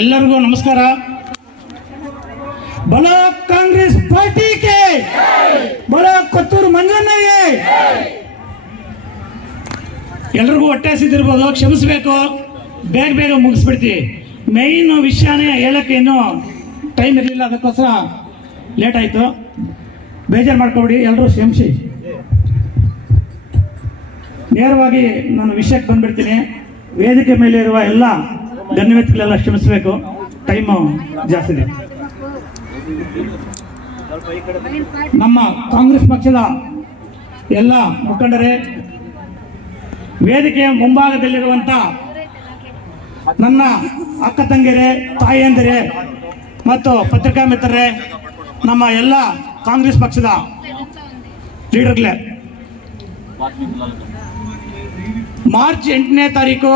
ಎಲ್ಲರಿಗೂ ನಮಸ್ಕಾರ. ಬಲ ಕಾಂಗ್ರೆಸ್ ಪಾರ್ಟಿಗೆ, ಬಲ ಕೊತ್ತೂರು ಮಂಜಣ್ಣಗೆ. ಎಲ್ರಿಗೂ ಹೊಟ್ಟೆ ಸಿದ್ದಿರ್ಬೋದು ಕ್ಷಮಿಸ್ಬೇಕು. ಬೇಗ ಬೇಗ ಮುಗಿಸ್ಬಿಡ್ತೀವಿ. ಮೈನ್ ವಿಷಯನೇ ಹೇಳಕ್ಕೆ ಇನ್ನು ಟೈಮ್ ಇರಲಿಲ್ಲ, ಅದಕ್ಕೋಸ್ಕರ ಲೇಟ್ ಆಯಿತು. ಬೇಜಾರು ಮಾಡ್ಕೊಬಿಡಿ ಎಲ್ಲರೂ ಕ್ಷಮಿಸಿ. ನೇರವಾಗಿ ನಾನು ವಿಷಯಕ್ಕೆ ಬಂದ್ಬಿಡ್ತೀನಿ. ವೇದಿಕೆ ಮೇಲೆ ಇರುವ ಎಲ್ಲ ಧನ್ಯವಾದಗಳೆಲ್ಲ ಶ್ರಮಿಸಬೇಕು ಟೈಮು ಜಾಸ್ತಿ ಇದೆ. ನಮ್ಮ ಕಾಂಗ್ರೆಸ್ ಪಕ್ಷದ ಎಲ್ಲ ಮುಖಂಡರೇ, ವೇದಿಕೆಯ ಮುಂಭಾಗದಲ್ಲಿರುವಂಥ ನನ್ನ ಅಕ್ಕ ತಂಗಿಯರೇ, ತಾಯಿಯಂದಿರೇ ಮತ್ತು ಪತ್ರಿಕಾ ಮಿತ್ರರೇ ನಮ್ಮ ಎಲ್ಲ ಕಾಂಗ್ರೆಸ್ ಪಕ್ಷದ ಲೀಡರ್ಗಳೇ ಮಾರ್ಚ್ ಎಂಟನೇ ತಾರೀಕು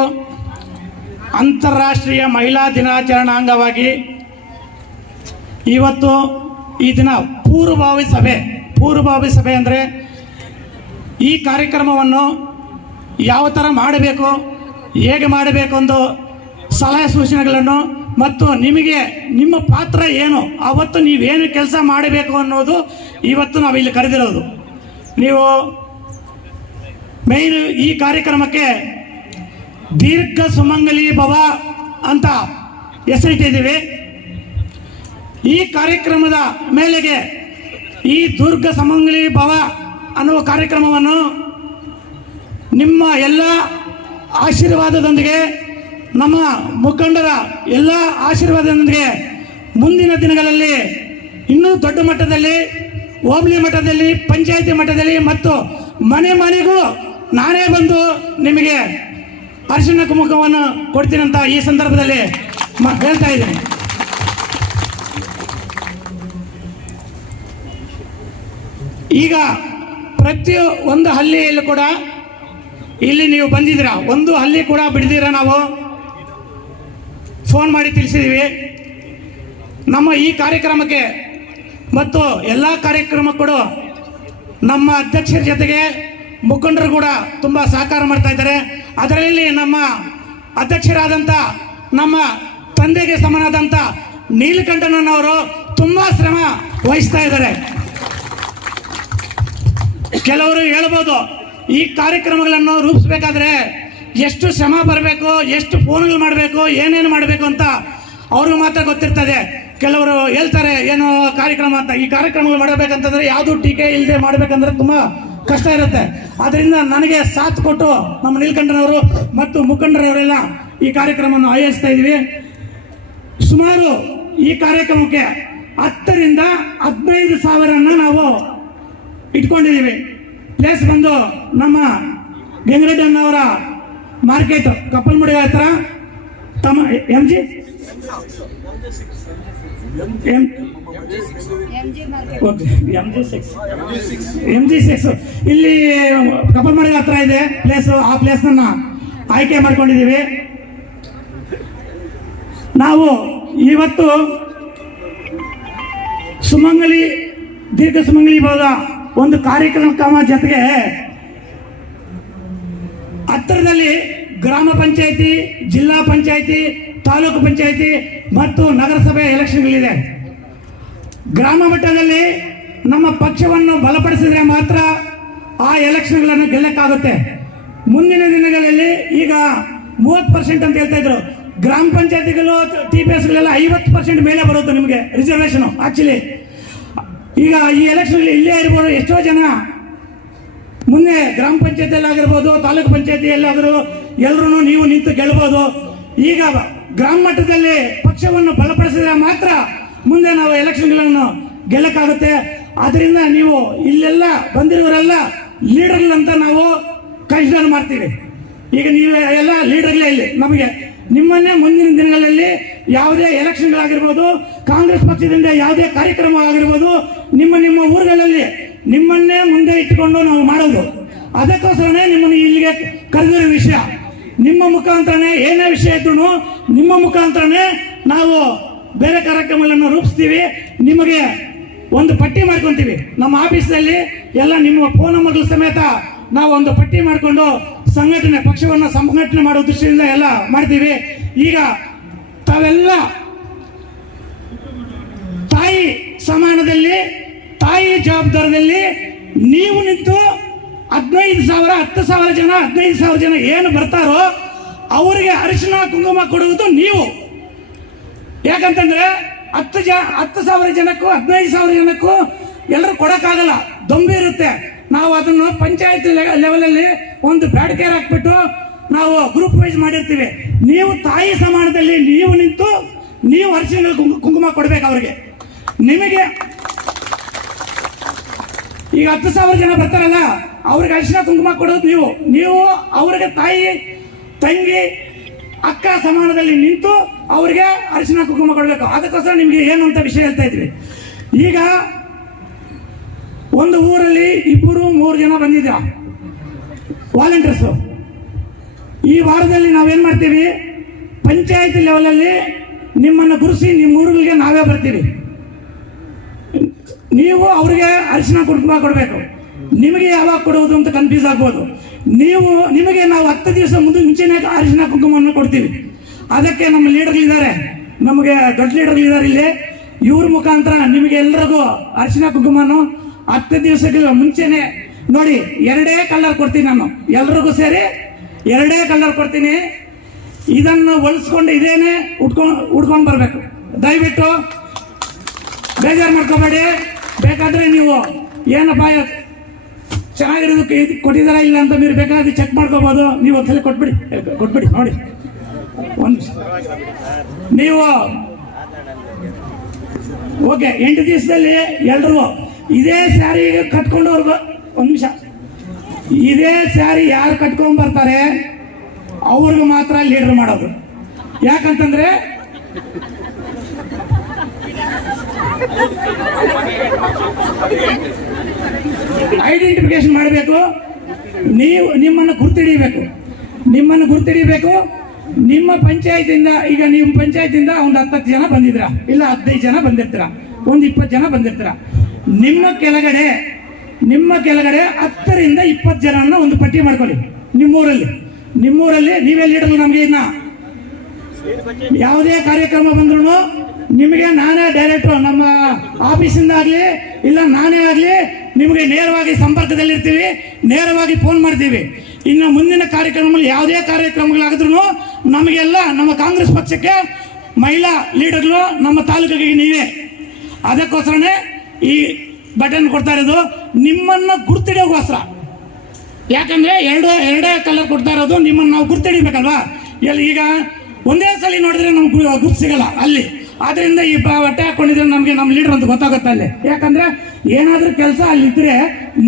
ಅಂತಾರಾಷ್ಟ್ರೀಯ ಮಹಿಳಾ ದಿನಾಚರಣೆ ಅಂಗವಾಗಿ ಇವತ್ತು ಈ ದಿನ ಪೂರ್ವಭಾವಿ ಸಭೆ ಪೂರ್ವಭಾವಿ ಸಭೆ ಅಂದರೆ ಈ ಕಾರ್ಯಕ್ರಮವನ್ನು ಯಾವ ಥರ ಮಾಡಬೇಕು, ಹೇಗೆ ಮಾಡಬೇಕು ಒಂದು ಸಲಹೆ ಸೂಚನೆಗಳನ್ನು ಮತ್ತು ನಿಮಗೆ ನಿಮ್ಮ ಪಾತ್ರ ಏನು, ಅವತ್ತು ನೀವೇನು ಕೆಲಸ ಮಾಡಬೇಕು ಅನ್ನೋದು ಇವತ್ತು ನಾವು ಇಲ್ಲಿ ಕರೆದಿರೋದು. ನೀವು ಮೇಯ್ನ್ ಈ ಕಾರ್ಯಕ್ರಮಕ್ಕೆ ದೀರ್ಘ ಸುಮಂಗಲಿ ಭವ ಅಂತ ಹೆಸರಿಟ್ಟಿದ್ದೀವಿ. ಈ ಕಾರ್ಯಕ್ರಮದ ಮೇಲೆಗೆ ಈ ದುರ್ಗ ಸುಮಂಗಲಿ ಭವ ಅನ್ನುವ ಕಾರ್ಯಕ್ರಮವನ್ನು ನಿಮ್ಮ ಎಲ್ಲ ಆಶೀರ್ವಾದದೊಂದಿಗೆ, ನಮ್ಮ ಮುಖಂಡರ ಎಲ್ಲ ಆಶೀರ್ವಾದದೊಂದಿಗೆ ಮುಂದಿನ ದಿನಗಳಲ್ಲಿ ಇನ್ನೂ ದೊಡ್ಡ ಮಟ್ಟದಲ್ಲಿ, ಹೋಬಳಿ ಮಟ್ಟದಲ್ಲಿ, ಪಂಚಾಯತಿ ಮಟ್ಟದಲ್ಲಿ ಮತ್ತು ಮನೆ ಮನೆಗೂ ನಾನೇ ಬಂದು ನಿಮಗೆ ಅರಿಶಿನ ಕುಮುಖವನ್ನು ಕೊಡ್ತೀನಂತ ಈ ಸಂದರ್ಭದಲ್ಲಿ ಹೇಳ್ತಾ ಇದ್ದೀನಿ. ಈಗ ಪ್ರತಿ ಒಂದು ಹಳ್ಳಿಯಲ್ಲೂ ಕೂಡ ಇಲ್ಲಿ ನೀವು ಬಂದಿದ್ದೀರ? ಒಂದು ಹಳ್ಳಿ ಕೂಡ ಬಿಡ್ದಿರ ನಾವು ಫೋನ್ ಮಾಡಿ ತಿಳಿಸಿದ್ದೀವಿ. ನಮ್ಮ ಈ ಕಾರ್ಯಕ್ರಮಕ್ಕೆ ಮತ್ತು ಎಲ್ಲ ಕೂಡ ನಮ್ಮ ಅಧ್ಯಕ್ಷರ ಜೊತೆಗೆ ಮುಖಂಡರು ಕೂಡ ತುಂಬ ಸಹಕಾರ ಮಾಡ್ತಾ ಇದ್ದಾರೆ. ಅದರಲ್ಲಿ ನಮ್ಮ ಅಧ್ಯಕ್ಷರಾದಂಥ ನಮ್ಮ ತಂದೆಗೆ ಸಮನಾದಂಥ ನೀಲಕಂಠನವರು ತುಂಬ ಶ್ರಮ ವಹಿಸ್ತಾ ಇದ್ದಾರೆ. ಕೆಲವರು ಹೇಳ್ಬೋದು, ಈ ಕಾರ್ಯಕ್ರಮಗಳನ್ನು ರೂಪಿಸ್ಬೇಕಾದ್ರೆ ಎಷ್ಟು ಶ್ರಮ ಬರಬೇಕು, ಎಷ್ಟು ಫೋನ್ಗಳು ಮಾಡಬೇಕು, ಏನೇನು ಮಾಡಬೇಕು ಅಂತ ಅವರು ಮಾತ್ರ ಗೊತ್ತಿರ್ತದೆ. ಕೆಲವರು ಹೇಳ್ತಾರೆ, ಏನು ಕಾರ್ಯಕ್ರಮ ಅಂತ, ಈ ಕಾರ್ಯಕ್ರಮಗಳು ಮಾಡಬೇಕಂತಂದ್ರೆ ಯಾವುದು ಟೀಕೆ ಇಲ್ಲದೆ ಮಾಡಬೇಕಂದ್ರೆ ತುಂಬ ಕಷ್ಟ ಇರುತ್ತೆ. ಅದರಿಂದ ನನಗೆ ಸಾಥ್ ಕೊಟ್ಟು ನಮ್ಮ ನೀಲ್ಕಂಠನವರು ಮತ್ತು ಮುಖಂಡರವರೆಲ್ಲ ಈ ಕಾರ್ಯಕ್ರಮವನ್ನು ಆಯೋಜಿಸ್ತಾ ಇದ್ದೀವಿ. ಸುಮಾರು ಈ ಕಾರ್ಯಕ್ರಮಕ್ಕೆ ಹತ್ತರಿಂದ ಹದಿನೈದು ಸಾವಿರನ ನಾವು ಇಟ್ಕೊಂಡಿದ್ದೀವಿ. ಪ್ಲೇಸ್ ಬಂದು ನಮ್ಮ ಗಂಗರೆಡ್ಡಿ ಮಾರ್ಕೆಟ್ ಕಪ್ಪಲ್ಮುಡಿ ಹತ್ರ ತಮ್ಮ M G M G six G six ಇಲ್ಲಿ ಕಪಲ್ಮಡಿ ಹತ್ರ ಇದೆ ಪ್ಲೇಸ್ ಆ ಪ್ಲೇಸ್ನ ಆಯ್ಕೆ ಮಾಡ್ಕೊಂಡಿದ್ದೀವಿ. ನಾವು ಇವತ್ತು ಸುಮಂಗಲಿ, ದೀರ್ಘ ಸುಮಂಗಲಿ ಭಾಗದ ಒಂದು ಕಾರ್ಯಕ್ರಮ ಜೊತೆಗೆ ಹತ್ತಿರದಲ್ಲಿ ಗ್ರಾಮ ಪಂಚಾಯಿತಿ, ಜಿಲ್ಲಾ ಪಂಚಾಯಿತಿ, ತಾಲೂಕು ಪಂಚಾಯಿತಿ ಮತ್ತು ನಗರಸಭೆ ಎಲೆಕ್ಷನ್ಗಳಿದೆ ಗ್ರಾಮ ಮಟ್ಟದಲ್ಲಿ ನಮ್ಮ ಪಕ್ಷವನ್ನು ಬಲಪಡಿಸಿದ್ರೆ ಮಾತ್ರ ಆ ಎಲೆಕ್ಷನ್ಗಳನ್ನು ಗೆಲ್ಲಕ್ಕಾಗುತ್ತೆ. ಮುಂದಿನ ದಿನಗಳಲ್ಲಿ ಈಗ ಮೂವತ್ತು ಪರ್ಸೆಂಟ್ ಅಂತ ಹೇಳ್ತಾ ಇದ್ರು. ಗ್ರಾಮ ಪಂಚಾಯತಿಗಳು, ಟಿ ಪಿ ಎಸ್ಗಳೆಲ್ಲ ಐವತ್ತು ಪರ್ಸೆಂಟ್ ಮೇಲೆ ಬರುತ್ತೆ ನಿಮಗೆ ರಿಸರ್ವೇಷನು, ಆಕ್ಚುಲಿ. ಈಗ ಈ ಎಲೆಕ್ಷನ್ ಇಲ್ಲೇ ಇರ್ಬೋದು ಎಷ್ಟೋ ಜನ. ಮುಂದೆ ಗ್ರಾಮ ಪಂಚಾಯತಿಯಲ್ಲಿ ಆಗಿರ್ಬೋದು, ತಾಲೂಕು ಪಂಚಾಯತಿಯಲ್ಲಾದರೂ ಎಲ್ಲರೂ ನೀವು ನಿಂತು ಗೆಲ್ಬೋದು. ಈಗ ಗ್ರಾಮ ಮಟ್ಟದಲ್ಲಿ ಪಕ್ಷವನ್ನು ಬಲಪಡಿಸಿದ್ರೆ ಮಾತ್ರ ಮುಂದೆ ನಾವು ಎಲೆಕ್ಷನ್ಗಳನ್ನು ಗೆಲ್ಲಕ್ಕಾಗುತ್ತೆ. ಆದ್ರಿಂದ ನೀವು ಇಲ್ಲೆಲ್ಲ ಬಂದಿರೋರೆಲ್ಲ ಲೀಡರ್ಗಳಂತ ನಾವು ಕನ್ಸಿಡರ್ ಮಾಡ್ತೀವಿ. ಈಗ ನೀವು ಎಲ್ಲ ಲೀಡರ್ಗಳೇ ಇಲ್ಲಿ ನಮಗೆ. ನಿಮ್ಮನ್ನೇ ಮುಂದಿನ ದಿನಗಳಲ್ಲಿ ಯಾವುದೇ ಎಲೆಕ್ಷನ್ಗಳಾಗಿರ್ಬೋದು ಕಾಂಗ್ರೆಸ್ ಪಕ್ಷದಿಂದ ಯಾವುದೇ ಕಾರ್ಯಕ್ರಮ ಆಗಿರ್ಬೋದು ನಿಮ್ಮ ನಿಮ್ಮ ಊರುಗಳಲ್ಲಿ ನಿಮ್ಮನ್ನೇ ಮುಂದೆ ಇಟ್ಟುಕೊಂಡು ನಾವು ಮಾಡೋದು. ಅದಕ್ಕೋಸ್ಕರನೇ ನಿಮ್ಮನ್ನು ಇಲ್ಲಿಗೆ ಕರೆದಿರೋ ವಿಷಯ. ನಿಮ್ಮ ಮುಖಾಂತರನೇ ಏನೇ ವಿಷಯ ಇದ್ರು ನಿಮ್ಮ ಮುಖಾಂತರನೇ ನಾವು ಬೇರೆ ಕಾರ್ಯಕ್ರಮಗಳನ್ನು ರೂಪಿಸ್ತೀವಿ, ನಿಮಗೆ ಒಂದು ಪಟ್ಟಿ ಮಾಡ್ಕೊಂತೀವಿ. ನಮ್ಮ ಆಫೀಸಲ್ಲಿ ಎಲ್ಲ ನಿಮ್ಮ ಫೋನ್ ನಂಬರ್ಗಳ ಸಮೇತ ನಾವು ಒಂದು ಪಟ್ಟಿ ಮಾಡಿಕೊಂಡು ಸಂಘಟನೆ, ಪಕ್ಷವನ್ನು ಸಂಘಟನೆ ಮಾಡುವ ದೃಷ್ಟಿಯಿಂದ ಎಲ್ಲ ಮಾಡ್ತೀವಿ. ಈಗ ತಾವೆಲ್ಲ ತಾಯಿ ಸಮಾನದಲ್ಲಿ, ತಾಯಿ ಜವಾಬ್ದಾರದಲ್ಲಿ ನೀವು ನಿಂತು ಹದಿನೈದು ಸಾವಿರ, ಹತ್ತು ಸಾವಿರ ಜನ, ಹದಿನೈದು ಸಾವಿರ ಜನ ಏನು ಬರ್ತಾರೋ, ಅವರಿಗೆ ಅರಿಶಿನ ಕುಂಕುಮ ಕೊಡುವುದು ನೀವು. ಯಾಕಂತಂದ್ರೆ ಹತ್ತು ಜ, ಹತ್ತು ಸಾವಿರ ಜನಕ್ಕೂ, ಹದಿನೈದು ಸಾವಿರ ಜನಕ್ಕೂ ಎಲ್ಲರೂ ಕೊಡಕ್ಕಾಗಲ್ಲ. ದೊಂಬಿ ಇರುತ್ತೆ. ನಾವು ಅದನ್ನು ಪಂಚಾಯತ್ ಲೆವೆಲಲ್ಲಿ ಒಂದು ಬ್ಯಾಡ್ ಕೇರ್ ಹಾಕ್ಬಿಟ್ಟು ನಾವು ಗ್ರೂಪ್ ವೈಸ್ ಮಾಡಿರ್ತೀವಿ. ನೀವು ತಾಯಿ ಸಮಾನದಲ್ಲಿ ನೀವು ನಿಂತು ನೀವು ಅರ್ಶಿನ ಕುಂಕು- ಕುಂಕುಮ ಕೊಡ್ಬೇಕು ಅವ್ರಿಗೆ. ನಿಮಗೆ ಈಗ ಹತ್ತು ಸಾವಿರ ಜನ ಬರ್ತಾರಲ್ಲ, ಅವ್ರಿಗೆ ಅರ್ಶಿನ ಕುಂಕುಮ ಕೊಡೋದು ನೀವು. ನೀವು ಅವ್ರಿಗೆ ತಾಯಿ, ತಂಗಿ ಅಕ್ಕ ಸಮಾನದಲ್ಲಿ ನಿಂತು ಅವ್ರಿಗೆ ಅರಿಶಿನ ಕುಂಕುಮ ಕೊಡಬೇಕು. ಅದಕ್ಕೋಸ್ಕರ ನಿಮಗೆ ಏನು ಅಂತ ವಿಷಯ ಹೇಳ್ತಾ ಇದ್ವಿ. ಈಗ ಒಂದು ಊರಲ್ಲಿ ಇಬ್ಬರು ಮೂರು ಜನ ಬಂದಿದ್ರ. ವಾಲಂಟಿಯರ್ಸು ಈ ವಾರದಲ್ಲಿ ನಾವೇನು ಮಾಡ್ತೀವಿ? ಪಂಚಾಯತ್ ಲೆವೆಲಲ್ಲಿ ನಿಮ್ಮನ್ನು ಗುರುಸಿ ನಿಮ್ಮ ಊರುಗಳಿಗೆ ನಾವೇ ಬರ್ತೀವಿ. ನೀವು ಅವ್ರಿಗೆ ಅರಿಶಿನ ಕುಟುಂಬ ಕೊಡಬೇಕು. ನಿಮಗೆ ಯಾವಾಗ ಕೊಡುವುದು ಅಂತ ಕನ್ಫ್ಯೂಸ್ ಆಗ್ಬೋದು. ನೀವು ನಿಮಗೆ ನಾವು ಹತ್ತು ದಿವಸ ಮುಂದೆ ಮುಂಚೆನೇ ಅರಿಶಿನ ಕುಂಕುಮವನ್ನು ಕೊಡ್ತೀವಿ. ಅದಕ್ಕೆ ನಮ್ಮ ಲೀಡರ್ಗಳಿದ್ದಾರೆ ನಮಗೆ ದೊಡ್ಡ ಲೀಡರ್ಗಳಿದ್ದಾರೆ ಇಲ್ಲಿ. ಇವ್ರ ಮುಖಾಂತರ ನಿಮಗೆ ಎಲ್ಲರಿಗೂ ಅರಿಶಿನ ಕುಂಕುಮನು ಹತ್ತು ದಿವಸಗಳ ಮುಂಚೆನೆ ನೋಡಿ, ಎರಡೇ ಕಲರ್ ಕೊಡ್ತೀನಿ ನಾನು. ಎಲ್ರಿಗೂ ಸೇರಿ ಎರಡೇ ಕಲರ್ ಕೊಡ್ತೀನಿ. ಇದನ್ನು ಹೊಲಿಸ್ಕೊಂಡು ಇದೇನೆ ಉಟ್ಕೊಂಡು ಉಟ್ಕೊಂಡು ಬರಬೇಕು. ದಯವಿಟ್ಟು ಬೇಜಾರು ಮಾಡ್ಕೋಬೇಡಿ. ಬೇಕಾದರೆ ನೀವು ಏನಪ್ಪ ಚೆನ್ನಾಗಿರೋದಕ್ಕೆ ಕೊಟ್ಟಿದಾರ ಇಲ್ಲ ಅಂತ ನೀವು ಬೇಕಾದ್ರೆ ಚೆಕ್ ಮಾಡ್ಕೋಬಹುದು ನೀವು ಒಂದ್ಸಲ ಕೊಟ್ಬಿಡಿ. ಕೊಟ್ಬಿಡಿ, ನೋಡಿ. ಒಂದು ನೀವು ಓಕೆ, ಎಂಟು ದಿವಸದಲ್ಲಿ ಎಲ್ರಿಗೂ ಇದೇ ಸ್ಯಾರಿ ಕಟ್ಕೊಂಡು ಅವ್ರಿಗೆ ಒಂದು ನಿಮಿಷ. ಇದೇ ಸ್ಯಾರಿ ಯಾರು ಕಟ್ಕೊಂಡ್ ಬರ್ತಾರೆ, ಅವ್ರಿಗೆ ಮಾತ್ರ ಲೀಡರ್ ಮಾಡೋದು. ಯಾಕಂತಂದ್ರೆ ಐಡೆಂಟಿಫಿಕೇಶನ್ ಮಾಡಬೇಕು. ನೀವು ನಿಮ್ಮನ್ನು ಗುರ್ತಿಡಿಬೇಕು. ನಿಮ್ಮನ್ನು ಗುರ್ತಿಡಿಬೇಕು. ನಿಮ್ಮ ಪಂಚಾಯತಿಂದ, ಈಗ ನಿಮ್ಮ ಪಂಚಾಯತಿಂದ ಒಂದು ಹತ್ತತ್ತು ಜನ ಬಂದಿದ್ರ. ಇಲ್ಲ ಹದಿನೈದು ಜನ ಬಂದಿರ್ತೀರ. ಒಂದು ಇಪ್ಪತ್ತು ಜನ ಬಂದಿರ್ತೀರ. ನಿಮ್ಮ ಕೆಳಗಡೆ ನಿಮ್ಮ ಕೆಳಗಡೆ ಹತ್ತರಿಂದ ಇಪ್ಪತ್ತು ಜನನ ಒಂದು ಪಟ್ಟಿ ಮಾಡ್ಕೊಳ್ಳಿ. ನಿಮ್ಮೂರಲ್ಲಿ. ನಿಮ್ಮೂರಲ್ಲಿ ನೀವೇ ಲೀಡರ್ ನಮಗೆ ಇನ್ನ. ಯಾವುದೇ ಕಾರ್ಯಕ್ರಮ ಬಂದ್ರು ನಿಮಗೆ ನಾನೇ ಡೈರೆಕ್ಟ್ ನಮ್ಮ ಆಫೀಸಿಂದ ಆಗಲಿ, ಇಲ್ಲ ನಾನೇ ಆಗಲಿ, ನಿಮಗೆ ನೇರವಾಗಿ ಸಂಪರ್ಕದಲ್ಲಿರ್ತೀವಿ, ನೇರವಾಗಿ ಫೋನ್ ಮಾಡ್ತೀವಿ. ಇನ್ನು ಮುಂದಿನ ಕಾರ್ಯಕ್ರಮಗಳು ಯಾವುದೇ ಕಾರ್ಯಕ್ರಮಗಳಾಗಿದ್ರು ನಮಗೆಲ್ಲ, ನಮ್ಮ ಕಾಂಗ್ರೆಸ್ ಪಕ್ಷಕ್ಕೆ ಮಹಿಳಾ ಲೀಡರ್ಗಳು ನಮ್ಮ ತಾಲೂಕಿಗೆ ನೀವೇ. ಅದಕ್ಕೋಸ್ಕರನೇ ಈ ಬಟನ್ ಕೊಡ್ತಾ ಇರೋದು, ನಿಮ್ಮನ್ನು ಗುರ್ತಿಡೋಗೋಸ್ಕರ ಯಾಕಂದ್ರೆ ಎರಡು, ಎರಡೇ ಕಲರ್ ಕೊಡ್ತಾ ಇರೋದು, ನಿಮ್ಮನ್ನು ನಾವು ಗುರ್ತಿಡಿಬೇಕಲ್ವಾ? ಎಲ್ಲಿ ಈಗ ಒಂದೇ ಸಲ ನೋಡಿದ್ರೆ ನಮ್ಗೆ ಗುರ್ತು ಸಿಗಲ್ಲ, ಅಲ್ಲಿ. ಆದ್ರಿಂದ ಈ ಬಟ್ಟೆ ಹಾಕೊಂಡಿದ್ರೆ ನಮಗೆ ನಮ್ಮ ಲೀಡರ್ ಅಂತ ಗೊತ್ತಾಗುತ್ತೆ ಅಲ್ಲಿ. ಯಾಕಂದ್ರೆ ಏನಾದರೂ ಕೆಲಸ ಅಲ್ಲಿ ಇದ್ರೆ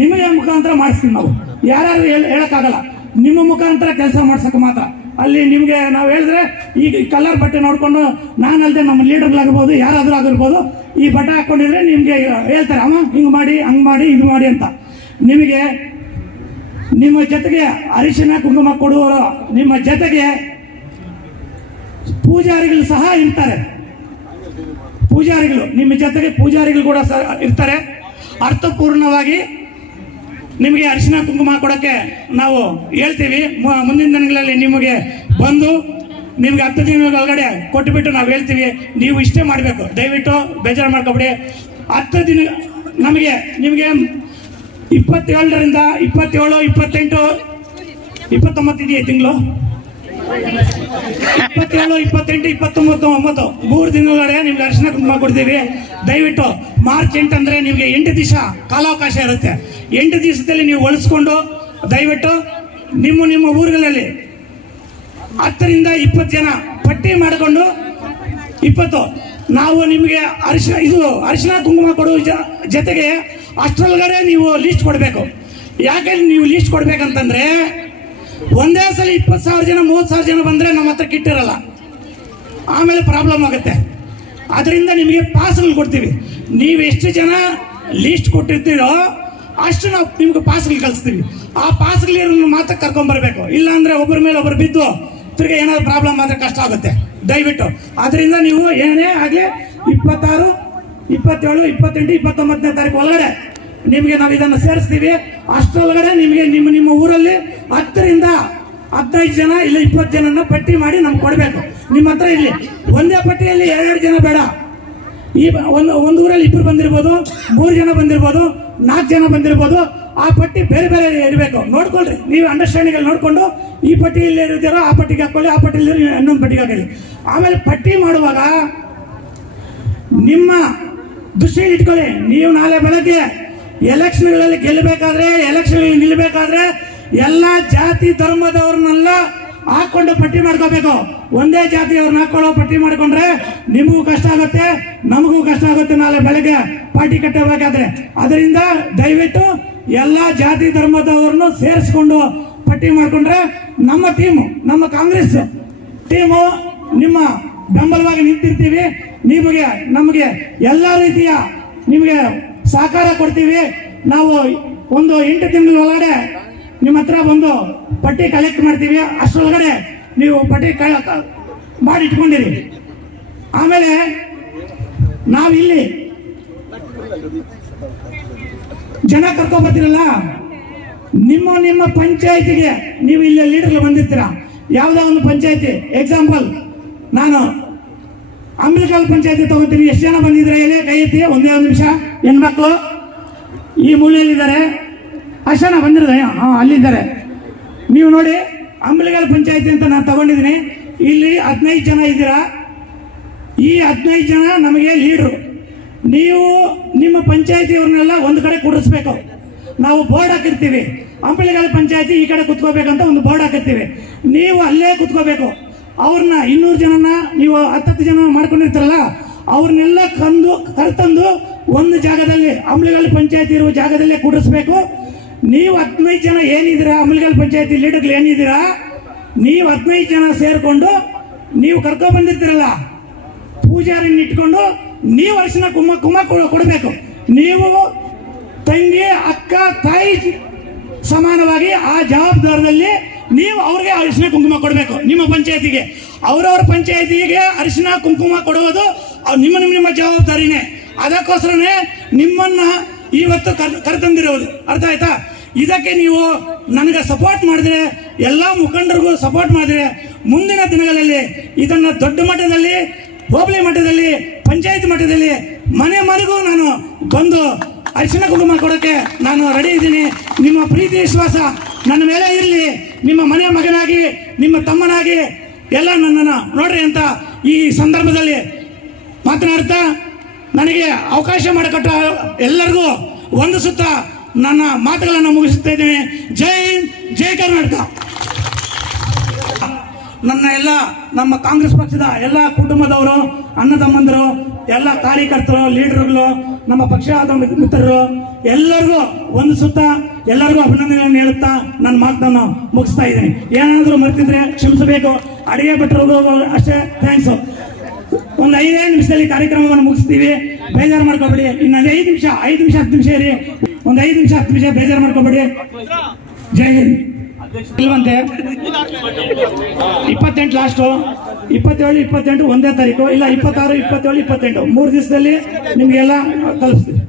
ನಿಮಗೆ ಮುಖಾಂತರ ಮಾಡಿಸ್ತೀವಿ ನಾವು. ಯಾರು ಹೇಳಕ್ಕಾಗಲ್ಲ. ನಿಮ್ಮ ಮುಖಾಂತರ ಕೆಲಸ ಮಾಡ್ಸಕ್ಕೆ ಮಾತ್ರ. ಅಲ್ಲಿ ನಿಮಗೆ ನಾವು ಹೇಳಿದ್ರೆ ಈಗ ಕಲರ್ ಬಟ್ಟೆ ನೋಡಿಕೊಂಡು ನಾನಲ್ಲದೆ ನಮ್ಮ ಲೀಡರ್ಗಳಾಗಿರ್ಬೋದು ಯಾರಾದರೂ ಆಗಿರ್ಬೋದು, ಈ ಬಟ್ಟೆ ಹಾಕ್ಕೊಂಡಿದ್ರೆ ನಿಮಗೆ ಹೇಳ್ತಾರೆ, ಅಮ್ಮ, ಹಿಂಗೆ ಮಾಡಿ, ಹಂಗೆ ಮಾಡಿ, ಇದು ಮಾಡಿ ಅಂತ. ನಿಮಗೆ ನಿಮ್ಮ ಜೊತೆಗೆ ಅರಿಶಿನ ಕುಂಕುಮ ಕೊಡುವವರು, ನಿಮ್ಮ ಜೊತೆಗೆ ಪೂಜಾರಿಗಳು ಸಹ ಇರ್ತಾರೆ. ಪೂಜಾರಿಗಳು, ನಿಮ್ಮ ಜೊತೆಗೆ ಪೂಜಾರಿಗಳು ಕೂಡ ಇರ್ತಾರೆ. ಅರ್ಥಪೂರ್ಣವಾಗಿ ನಿಮಗೆ ಅರಿಶಿನ ಕುಂಕುಮ ಕೊಡೋಕ್ಕೆ ನಾವು ಹೇಳ್ತೀವಿ. ಮುಂದಿನ ದಿನಗಳಲ್ಲಿ ನಿಮಗೆ ಬಂದು ನಿಮ್ಗೆ ಹತ್ತು ದಿನಗಳ ಒಳಗಡೆ ಕೊಟ್ಟುಬಿಟ್ಟು ನಾವು ಹೇಳ್ತೀವಿ. ನೀವು ಇಷ್ಟೇ ಮಾಡಬೇಕು. ದಯವಿಟ್ಟು ಬೇಜಾರು ಮಾಡ್ಕೊಬಿಡಿ. ಹತ್ತು ದಿನ ನಮಗೆ ನಿಮಗೆ ಇಪ್ಪತ್ತೇಳರಿಂದ ಇಪ್ಪತ್ತೇಳು, ಇಪ್ಪತ್ತೆಂಟು, ಇಪ್ಪತ್ತೊಂಬತ್ತು ಇದೆಯಾ ತಿಂಗಳು? ಇಪ್ಪತ್ತೇಳು, ಇಪ್ಪತ್ತೆಂಟು, ಇಪ್ಪತ್ತೊಂಬತ್ತು, ಒಂಬತ್ತು. ಮೂರು ದಿನದೊಳಗಡೆ ನಿಮ್ಗೆ ಅರಿಶಿನ ಕುಂಕುಮ ಕೊಡ್ತೀವಿ. ದಯವಿಟ್ಟು ಮಾರ್ಚ್ ಎಂಟು ಅಂದ್ರೆ ನಿಮ್ಗೆ ಎಂಟು ದಿವಸ ಕಾಲಾವಕಾಶ ಇರುತ್ತೆ. ಎಂಟು ದಿವಸದಲ್ಲಿ ನೀವು ಒಲಿಸ್ಕೊಂಡು ದಯವಿಟ್ಟು ನಿಮ್ಮ ನಿಮ್ಮ ಊರುಗಳಲ್ಲಿ ಹತ್ತರಿಂದ ಇಪ್ಪತ್ತು ಜನ ಪಟ್ಟಿ ಮಾಡಿಕೊಂಡು, ಇಪ್ಪತ್ತು, ನಾವು ನಿಮಗೆ ಅರಿಶಿನ, ಇದು ಅರಿಶಿನ ಕುಂಕುಮ ಕೊಡುವ ಜೊತೆಗೆ ಅಷ್ಟರೊಳಗಡೆ ನೀವು ಲೀಸ್ಟ್ ಕೊಡಬೇಕು. ಯಾಕೆ ನೀವು ಲೀಸ್ಟ್ ಕೊಡ್ಬೇಕಂತಂದ್ರೆ ಒಂದೇ ಸಲ ಇಪ್ಪತ್ತು ಸಾವಿರ ಜನ, ಮೂವತ್ತು ಸಾವಿರ ಜನ ಬಂದರೆ ನಮ್ಮ ಹತ್ರ ಕಿಟ್ಟಿರಲ್ಲ ಆಮೇಲೆ ಪ್ರಾಬ್ಲಮ್ ಆಗುತ್ತೆ. ಅದರಿಂದ ನಿಮಗೆ ಪಾಸ್ಗಳು ಕೊಡ್ತೀವಿ. ನೀವು ಎಷ್ಟು ಜನ ಲೀಸ್ಟ್ ಕೊಟ್ಟಿರ್ತೀರೋ ಅಷ್ಟು ನಾವು ನಿಮ್ಗೆ ಪಾಸ್ಗಳು ಕಳಿಸ್ತೀವಿ. ಆ ಪಾಸ್ಗಳಿರೋ ಮಾತ್ರ ಕರ್ಕೊಂಬರ್ಬೇಕು ಇಲ್ಲ ಅಂದ್ರೆ ಒಬ್ಬರ ಮೇಲೆ ಒಬ್ಬರು ಬಿದ್ದು ತಿರ್ಗಿ ಏನಾದ್ರು ಪ್ರಾಬ್ಲಮ್ ಆದರೆ ಕಷ್ಟ ಆಗುತ್ತೆ. ದಯವಿಟ್ಟು. ಅದರಿಂದ ನೀವು ಏನೇ ಆಗಲಿ ಇಪ್ಪತ್ತಾರು, ಇಪ್ಪತ್ತೇಳು, ಇಪ್ಪತ್ತೆಂಟು, ಇಪ್ಪತ್ತೊಂಬತ್ತನೇ ತಾರೀಕು ಒಳಗಡೆ ನಿಮಗೆ ನಾವು ಇದನ್ನು ಸೇರಿಸ್ತೀವಿ. ಅಷ್ಟರೊಳಗಡೆ ನಿಮಗೆ ನಿಮ್ಮ ನಿಮ್ಮ ಊರಲ್ಲಿ ಹತ್ತರಿಂದ ಹದಿನೈದು ಜನ ಇಲ್ಲ ಇಪ್ಪತ್ತು ಜನನ ಪಟ್ಟಿ ಮಾಡಿ ನಮ್ಗೆ ಕೊಡಬೇಕು. ನಿಮ್ಮ ಹತ್ರ ಇಲ್ಲಿ ಒಂದೇ ಪಟ್ಟಿಯಲ್ಲಿ ಎರಡೆರಡು ಜನ ಬೇಡ. ಈ ಒಂದು ಒಂದು ಊರಲ್ಲಿ ಇಬ್ಬರು ಬಂದಿರ್ಬೋದು, ಮೂರು ಜನ ಬಂದಿರ್ಬೋದು, ನಾಲ್ಕು ಜನ ಬಂದಿರ್ಬೋದು. ಆ ಪಟ್ಟಿ ಬೇರೆ ಬೇರೆ ಇರಬೇಕು. ನೋಡ್ಕೊಳ್ರಿ. ನೀವು ಅಂಡರ್ಸ್ಟ್ಯಾಂಡಿಂಗ್ ಅಲ್ಲಿ ನೋಡ್ಕೊಂಡು ಈ ಪಟ್ಟಿಯಲ್ಲಿ ಇರ್ತೀರೋ ಆ ಪಟ್ಟಿಗೆ ಹಾಕೊಳ್ಳಿ ಆ ಪಟ್ಟಿಯಲ್ಲಿ ಇನ್ನೊಂದು ಪಟ್ಟಿಗೆ ಹಾಕೊಳ್ಳಿ ಆಮೇಲೆ ಪಟ್ಟಿ ಮಾಡುವಾಗ ನಿಮ್ಮ ದೃಷ್ಟಿಯಲ್ಲಿ ಇಟ್ಕೊಳ್ಳಿ. ನೀವು ನಾಳೆ ಬೆಳಗ್ಗೆ ಎಲೆಕ್ಷನ್ಗಳಲ್ಲಿ ಗೆಲ್ಲಬೇಕಾದ್ರೆ ಎಲೆಕ್ಷನ್ಗಳಲ್ಲಿ ನಿಲ್ಲಬೇಕಾದ್ರೆ ಎಲ್ಲ ಜಾತಿ ಧರ್ಮದವ್ರನ್ನೆಲ್ಲ ಹಾಕೊಂಡು ಪಟ್ಟಿ ಮಾಡ್ಕೋಬೇಕು. ಒಂದೇ ಜಾತಿಯವ್ರನ್ನ ಹಾಕೊಳ್ಳೋ ಪಟ್ಟಿ ಮಾಡ್ಕೊಂಡ್ರೆ ನಿಮಗೂ ಕಷ್ಟ ಆಗುತ್ತೆ, ನಮಗೂ ಕಷ್ಟ ಆಗುತ್ತೆ ನಾಳೆ ಬೆಳಗ್ಗೆ ಪಾರ್ಟಿ ಕಟ್ಟಬೇಕಾದ್ರೆ. ಅದರಿಂದ ದಯವಿಟ್ಟು ಎಲ್ಲ ಜಾತಿ ಧರ್ಮದವ್ರನ್ನು ಸೇರಿಸ್ಕೊಂಡು ಪಟ್ಟಿ ಮಾಡ್ಕೊಂಡ್ರೆ ನಮ್ಮ ಟೀಮು ನಮ್ಮ ಕಾಂಗ್ರೆಸ್ ಟೀಮು ನಿಮ್ಮ ಬೆಂಬಲವಾಗಿ ನಿಂತಿರ್ತೀವಿ. ನಿಮಗೆ, ನಮಗೆ ಎಲ್ಲ ರೀತಿಯ ನಿಮಗೆ ಸಹಕಾರ ಕೊಡ್ತೀವಿ. ನಾವು ಒಂದು ಎಂಟು ತಿಂಗಳ ಒಳಗಡೆ ನಿಮ್ಮ ಹತ್ರ ಬಂದು ಪಟ್ಟಿ ಕಲೆಕ್ಟ್ ಮಾಡ್ತೀವಿ. ಅಷ್ಟರೊಳಗಡೆ ನೀವು ಪಟ್ಟಿ ಮಾಡಿ ಇಟ್ಕೊಂಡಿರಿ ಆಮೇಲೆ ನಾವಿಲ್ಲಿ ಜನ ಕರ್ಕೊ ಬರ್ತೀರಲ್ಲ, ನಿಮ್ಮ ನಿಮ್ಮ ಪಂಚಾಯತಿಗೆ ನೀವು ಇಲ್ಲಿ ಲೀಡರ್ ಬಂದಿರ್ತೀರ? ಯಾವುದೋ ಒಂದು ಪಂಚಾಯತಿ. ಎಕ್ಸಾಂಪಲ್ ನಾನು ಅಂಬಿಲ್ಕಲ್ ಪಂಚಾಯತಿ ತಗೋತೀನಿ ಎಷ್ಟು ಜನ ಬಂದಿದ್ರೆ ಇಲ್ಲಿ ಕೈ ಎತ್ತಿ, ಒಂದೇ ಒಂದು ನಿಮಿಷ. ಹೆಣ್ಮಕ್ಳು, ಈ ಮೂಲೆಯಲ್ಲಿದ್ದಾರೆ. ಅಷ್ಟು ಜನ ಬಂದಿರೋದು ಹಾಂ, ಅಲ್ಲಿದ್ದಾರೆ. ನೀವು ನೋಡಿ ಅಂಬಿಲ್ಕಲ್ ಪಂಚಾಯತಿ ಅಂತ ನಾನು ತಗೊಂಡಿದ್ದೀನಿ. ಇಲ್ಲಿ ಹದಿನೈದು ಜನ ಇದ್ದೀರಾ? ಈ ಹದಿನೈದು ಜನ ನಮಗೆ ಲೀಡ್ರು. ನೀವು ನಿಮ್ಮ ಪಂಚಾಯತಿಯವ್ರನ್ನೆಲ್ಲ ಒಂದು ಕಡೆ ಕೂಡಿಸ್ಬೇಕು. ನಾವು ಬೋರ್ಡ್ ಹಾಕಿರ್ತೀವಿ. ಅಂಬಳಿಗಾಲ ಪಂಚಾಯತಿ ಈ ಕಡೆ ಕುತ್ಕೋಬೇಕಂತ ಒಂದು ಬೋರ್ಡ್ ಹಾಕಿರ್ತೀವಿ. ನೀವು ಅಲ್ಲೇ ಕುತ್ಕೋಬೇಕು. ಅವ್ರನ್ನ ಇನ್ನೂರು ಜನನ ನೀವು ಹತ್ತತ್ತು ಜನ ಮಾಡ್ಕೊಂಡಿರ್ತಾರಲ್ಲ, ಅವ್ರನ್ನೆಲ್ಲ ಕಂದು, ಕರ್ತಂದು ಒಂದು ಜಾಗದಲ್ಲಿ ಅಂಬ್ಲಿಗಲ್ ಪಂಚಾಯತಿ ಇರುವ ಜಾಗದಲ್ಲೇ ಕೂಡಿಸ್ಬೇಕು. ನೀವು ಹದಿನೈದು ಜನ ಏನಿದ್ದೀರಾ ಅಂಬ್ಲಿಗಲ್ ಪಂಚಾಯತಿ ಲೀಡರ್ಗಳು ಏನಿದ್ದೀರಾ, ನೀವು ಹದಿನೈದು ಜನ ಸೇರಿಕೊಂಡು ನೀವು ಕರ್ಕೊಂಡ್ ಬಂದಿರ್ತೀರಲ್ಲ, ಪೂಜಾರಿನ ಇಟ್ಕೊಂಡು ನೀವು ಅರಿಶಿನ ಕುಮ್ಮ ಕುಮ್ಮ ಕೊಡ- ಕೊಡಬೇಕು. ನೀವು ತಂಗಿ, ಅಕ್ಕ, ತಾಯಿ ಸಮಾನವಾಗಿ ಆ ಜವಾಬ್ದಾರದಲ್ಲಿ ನೀವು ಅವ್ರಿಗೆ ಅರಿಶಿನ ಕುಂಕುಮ ಕೊಡಬೇಕು, ನಿಮ್ಮ ಪಂಚಾಯತಿಗೆ. ಅವರವ್ರ ಪಂಚಾಯತಿಗೆ ಅರಿಶಿನ ಕುಂಕುಮ ಕೊಡುವುದು ನಿಮ್ಮ ನಿಮ್ಮ ನಿಮ್ಮ ಜವಾಬ್ದಾರಿನೇ. ಅದಕ್ಕೋಸ್ಕರನೇ ನಿಮ್ಮನ್ನ ಇವತ್ತು ಕರ್ ಕರೆತಂದಿರೋದು ಅರ್ಥ ಆಯ್ತಾ? ಇದಕ್ಕೆ ನೀವು ನನಗೆ ಸಪೋರ್ಟ್ ಮಾಡಿದ್ರೆ, ಎಲ್ಲ ಮುಖಂಡರಿಗೂ ಸಪೋರ್ಟ್ ಮಾಡಿದ್ರೆ, ಮುಂದಿನ ದಿನಗಳಲ್ಲಿ ಇದನ್ನು ದೊಡ್ಡ ಮಟ್ಟದಲ್ಲಿ, ಹೋಬಳಿ ಮಟ್ಟದಲ್ಲಿ, ಪಂಚಾಯತ್ ಮಟ್ಟದಲ್ಲಿ, ಮನೆ ಮನೆಗೂ ನಾನು ಬಂದು ಅರಿಶಿನ ಕುಂಕುಮ ಕೊಡೋಕ್ಕೆ ನಾನು ರೆಡಿ ಇದ್ದೀನಿ. ನಿಮ್ಮ ಪ್ರೀತಿ, ವಿಶ್ವಾಸ ನನ್ನ ಮೇಲೆ ಇರಲಿ, ನಿಮ್ಮ ಮನೆ ಮಗನಾಗಿ, ನಿಮ್ಮ ತಮ್ಮನಾಗಿ ಎಲ್ಲ ನನ್ನನ್ನು ನೋಡ್ರಿ ಅಂತ ಈ ಸಂದರ್ಭದಲ್ಲಿ ಮಾತನಾಡ್ತಾ ನನಗೆ ಅವಕಾಶ ಮಾಡಿಕೊಟ್ಟ ಎಲ್ಲರಿಗೂ ಒಂದು ಸುತ್ತ ನನ್ನ ಮಾತುಗಳನ್ನು ಮುಗಿಸುತ್ತಾ ಜೈ ಹಿಂದ್, ಜೈ ಕರ್ನಾಟಕ. ನನ್ನ ಎಲ್ಲ, ನಮ್ಮ ಕಾಂಗ್ರೆಸ್ ಪಕ್ಷದ ಎಲ್ಲ ಕುಟುಂಬದವರು ಅಣ್ಣ ತಮ್ಮಂದರು ಎಲ್ಲ ಕಾರ್ಯಕರ್ತರು, ಲೀಡರ್ಗಳು ನಮ್ಮ ಪಕ್ಷ ಆದ ಮಿತ್ರರು, ಎಲ್ಲರಿಗೂ ಒಂದು ಸುತ್ತ ಎಲ್ಲರಿಗೂ ಅಭಿನಂದನೆಗಳನ್ನು ಹೇಳುತ್ತಾ ನನ್ನ ಮಾತನ್ನು ಮುಗಿಸ್ತಾ ಇದ್ದೀನಿ. ಏನಾದರೂ ಮರೆತಿದ್ರೆ ಕ್ಷಮಿಸಬೇಕು. ಅಡಿಗೆ ಬಿಟ್ಟರು ಅಷ್ಟೇ ಥ್ಯಾಂಕ್ಸ್ ಒಂದು ಐದೇ ನಿಮಿಷದಲ್ಲಿ ಕಾರ್ಯಕ್ರಮವನ್ನು ಮುಗಿಸ್ತೀವಿ. ಬೇಜಾರು ಮಾಡ್ಕೋಬೇಡಿ. ಇನ್ನೊಂದು ಐದು ನಿಮಿಷ ಐದು ನಿಮಿಷ, ಹತ್ತು ನಿಮಿಷ ಇರಿ. ಒಂದು ಐದು ನಿಮಿಷ, ಹತ್ತು ನಿಮಿಷ ಬೇಜಾರು ಮಾಡ್ಕೋಬೇಡಿ. ಜೈ ಹಿಂದ್. ಇಲ್ವಂತೆ ಇಪ್ಪತ್ತೆಂಟು ಲಾಸ್ಟು ಇಪ್ಪತ್ತೇಳು ಇಪ್ಪತ್ತೆಂಟು ಒಂದೇ ತಾರೀಕು. ಇಲ್ಲ ಇಪ್ಪತ್ತಾರು ಇಪ್ಪತ್ತೇಳು ಇಪ್ಪತ್ತೆಂಟು. ಮೂರು ದಿವಸದಲ್ಲಿ ನಿಮಗೆಲ್ಲ ತಲುಪಿಸ್ತೀವಿ